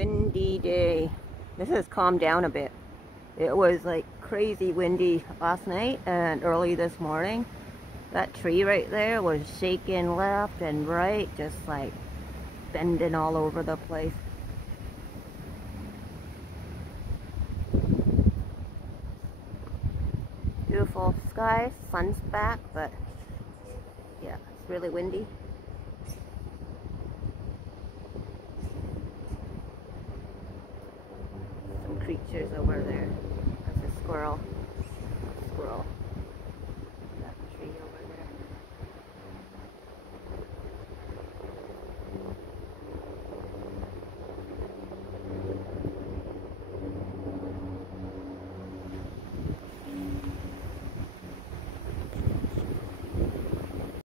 windy day. This has calmed down a bit. It was like crazy windy last night and early this morning. That tree right there was shaking left and right, just like bending all over the place. Beautiful sky, sun's back, but yeah, it's really windy. Some creatures over there. That's a squirrel.